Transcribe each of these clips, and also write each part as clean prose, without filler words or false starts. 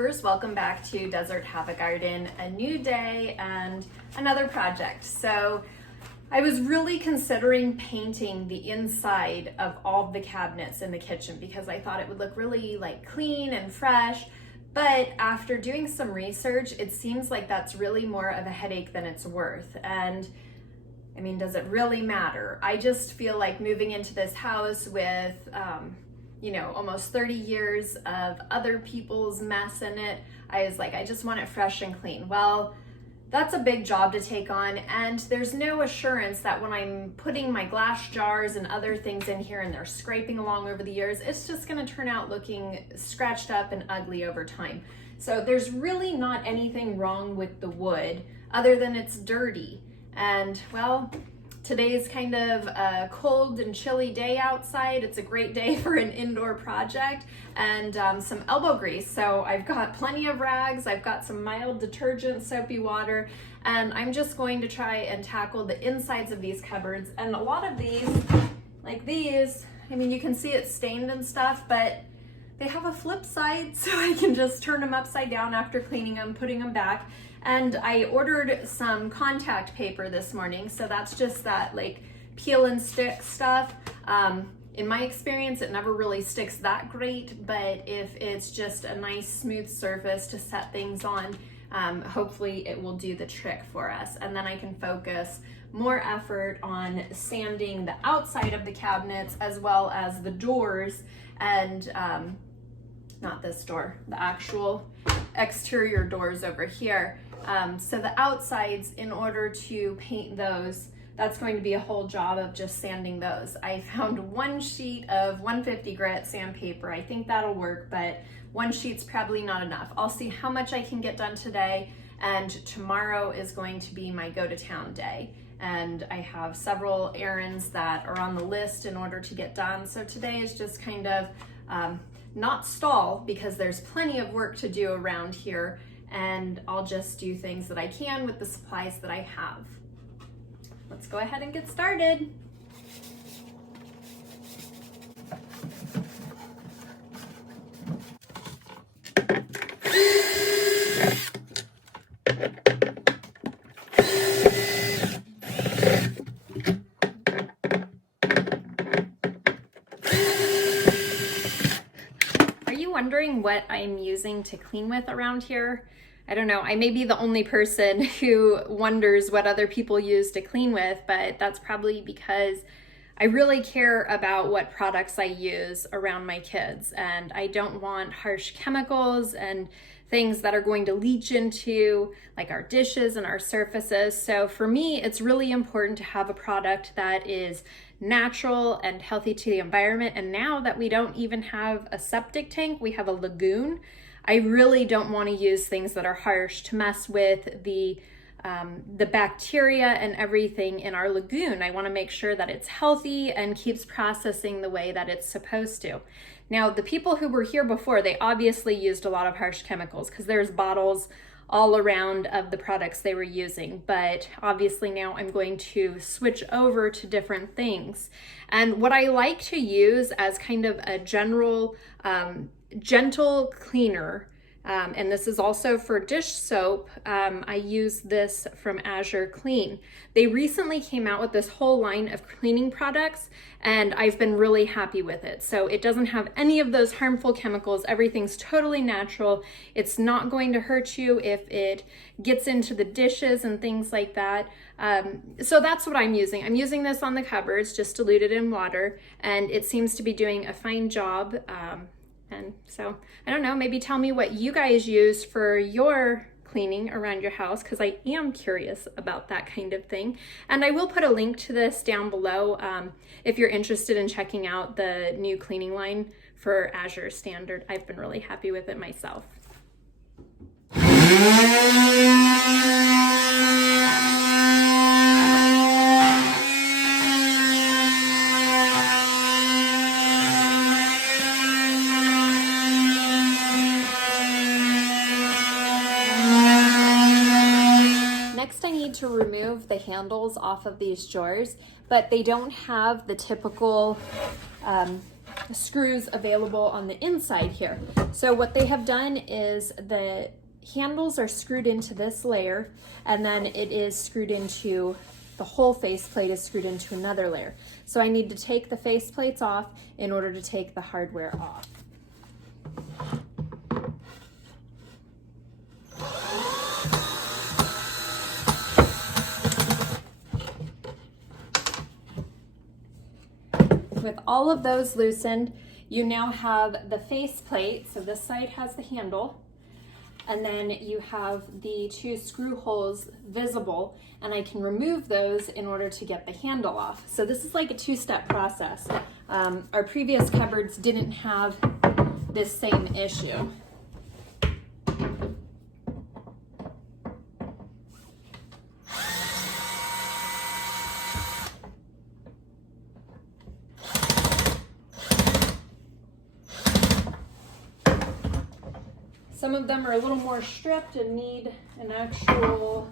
YouTubers, welcome back to Desert Habit Garden, a new day and another project. So I was really considering painting the inside of all the cabinets in the kitchen because I thought it would look really clean and fresh. But after doing some research, it seems like that's really more of a headache than it's worth. And I mean, does it really matter? I just feel like moving into this house with almost 30 years of other people's mess in it, I was like, I just want it fresh and clean. Well, that's a big job to take on, and there's no assurance that when I'm putting my glass jars and other things in here and they're scraping along over the years, it's just gonna turn out looking scratched up and ugly over time. So there's really not anything wrong with the wood other than it's dirty. And well, today's kind of a cold and chilly day outside. It's a great day for an indoor project and some elbow grease. So I've got plenty of rags. I've got some mild detergent, soapy water, and I'm just going to try and tackle the insides of these cupboards. And a lot of these, like these, I mean, you can see it's stained and stuff, but they have a flip side, so I can just turn them upside down after cleaning them, putting them back. And I ordered some contact paper this morning, so that's just that peel and stick stuff. In my experience, it never really sticks that great, but if it's just a nice smooth surface to set things on, hopefully it will do the trick for us. And then I can focus more effort on sanding the outside of the cabinets as well as the doors and not this door, the actual exterior doors over here. So the outsides, in order to paint those, that's going to be a whole job of just sanding those. I found one sheet of 150 grit sandpaper. I think that'll work, but one sheet's probably not enough. I'll see how much I can get done today, and tomorrow is going to be my go to town day. And I have several errands that are on the list in order to get done. So today is just kind of not stall, because there's plenty of work to do around here, and I'll just do things that I can with the supplies that I have. Let's go ahead and get started. Are you wondering what I'm using to clean with around here? I don't know, I may be the only person who wonders what other people use to clean with, but that's probably because I really care about what products I use around my kids, and I don't want harsh chemicals and things that are going to leach into our dishes and our surfaces. So for me, it's really important to have a product that is natural and healthy to the environment. And now that we don't even have a septic tank, we have a lagoon. I really don't want to use things that are harsh to mess with the bacteria and everything in our lagoon. I want to make sure that it's healthy and keeps processing the way that it's supposed to. Now, the people who were here before, they obviously used a lot of harsh chemicals because there's bottles all around of the products they were using. But obviously now I'm going to switch over to different things. And what I like to use as kind of a general gentle cleaner, and this is also for dish soap, I use this from Azure Clean. They recently came out with this whole line of cleaning products, and I've been really happy with it. So it doesn't have any of those harmful chemicals. Everything's totally natural. It's not going to hurt you if it gets into the dishes and things like that. So that's what I'm using. I'm using this on the cupboards, just diluted in water, and it seems to be doing a fine job. And so, I don't know, maybe tell me what you guys use for your cleaning around your house, because I am curious about that kind of thing. And I will put a link to this down below if you're interested in checking out the new cleaning line for Azure Standard. I've been really happy with it myself. Next, I need to remove the handles off of these drawers, but they don't have the typical screws available on the inside here. So what they have done is the handles are screwed into this layer, and then it is screwed into the whole faceplate is screwed into another layer. So I need to take the faceplates off in order to take the hardware off. With all of those loosened, you now have the faceplate. So this side has the handle, and then you have the two screw holes visible, and I can remove those in order to get the handle off. So this is like a two-step process. Our previous cupboards didn't have this same issue. Some of them are a little more stripped and need an actual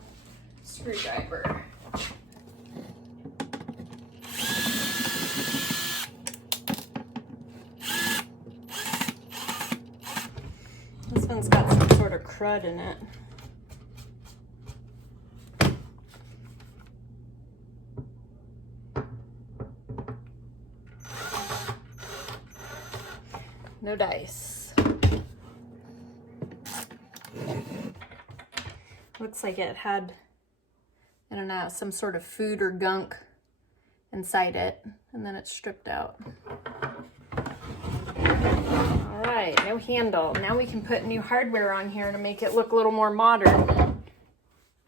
screwdriver. This one's got some sort of crud in it. No dice. Looks like it had, I don't know, some sort of food or gunk inside it, and then it's stripped out. All right, no handle. Now we can put new hardware on here to make it look a little more modern.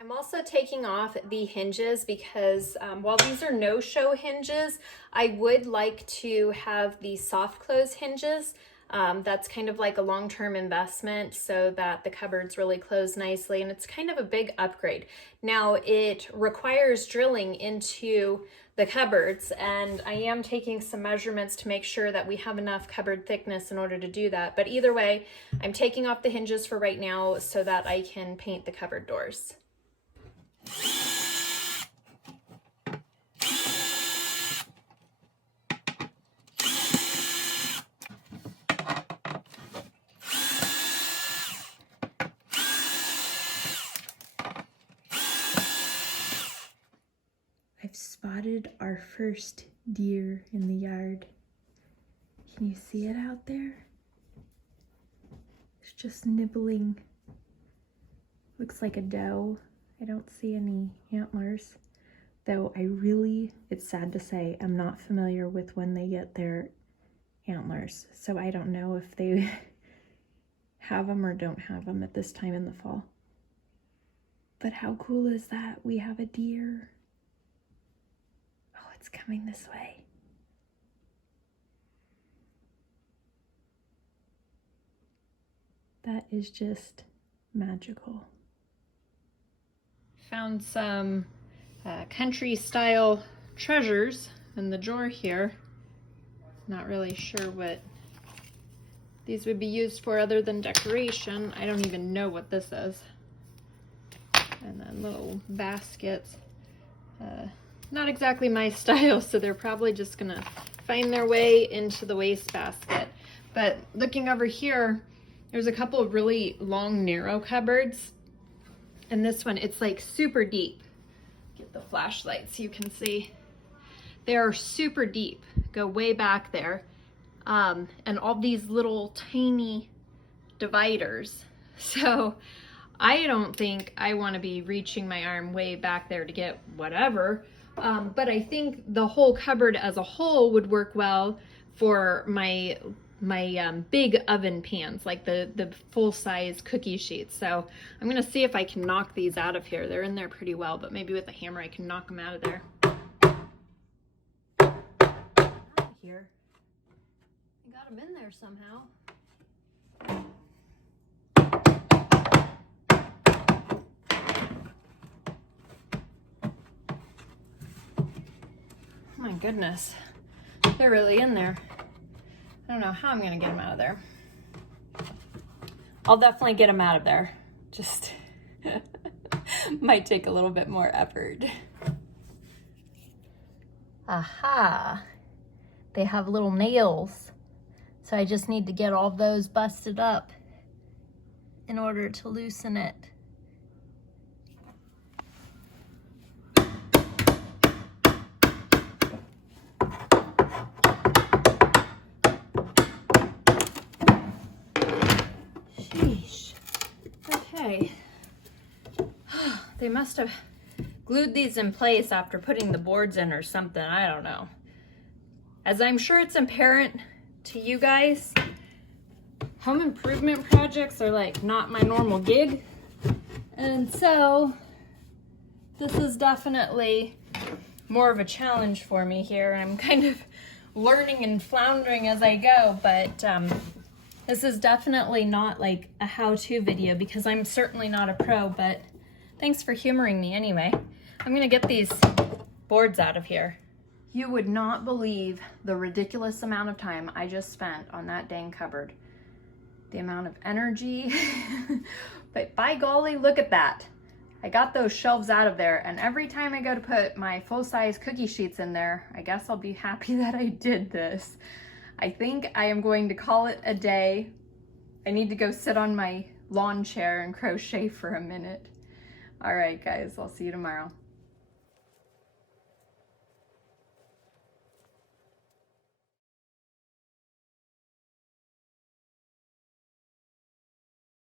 I'm also taking off the hinges because while these are no-show hinges, I would like to have the soft close hinges. That's kind of like a long-term investment so that the cupboards really close nicely, and it's kind of a big upgrade. Now it requires drilling into the cupboards, and I am taking some measurements to make sure that we have enough cupboard thickness in order to do that. But either way, I'm taking off the hinges for right now so that I can paint the cupboard doors. I've spotted our first deer in the yard. Can you see it out there? It's just nibbling. Looks like a doe. I don't see any antlers. Though it's sad to say, I'm not familiar with when they get their antlers. So I don't know if they have them or don't have them at this time in the fall. But how cool is that? We have a deer. It's coming this way. That is just magical. Found some country style treasures in the drawer here. Not really sure what these would be used for other than decoration. I don't even know what this is. And then little baskets. Not exactly my style, so they're probably just gonna find their way into the wastebasket. But looking over here, there's a couple of really long, narrow cupboards. And this one, it's like super deep. Get the flashlight so you can see. They are super deep, go way back there. And all these little tiny dividers. So I don't think I wanna be reaching my arm way back there to get whatever. But I think the whole cupboard as a whole would work well for my big oven pans, like the full-size cookie sheets. So I'm gonna see if I can knock these out of here. They're in there pretty well, but maybe with a hammer I can knock them out of there. Out of here. I got them in there somehow. My goodness, they're really in there. I don't know how I'm gonna get them out of there. I'll definitely get them out of there. Just might take a little bit more effort. Aha, they have little nails So I just need to get all those busted up in order to loosen it. Sheesh. Okay. They must have glued these in place after putting the boards in or something. I don't know. As I'm sure it's apparent to you guys, home improvement projects are like not my normal gig. And so this is definitely more of a challenge for me here. I'm kind of learning and floundering as I go, but this is definitely not like a how-to video because I'm certainly not a pro, but thanks for humoring me anyway. I'm gonna get these boards out of here. You would not believe the ridiculous amount of time I just spent on that dang cupboard. The amount of energy, but by golly, look at that. I got those shelves out of there, and every time I go to put my full-size cookie sheets in there, I guess I'll be happy that I did this. I think I am going to call it a day. I need to go sit on my lawn chair and crochet for a minute. All right, guys, I'll see you tomorrow.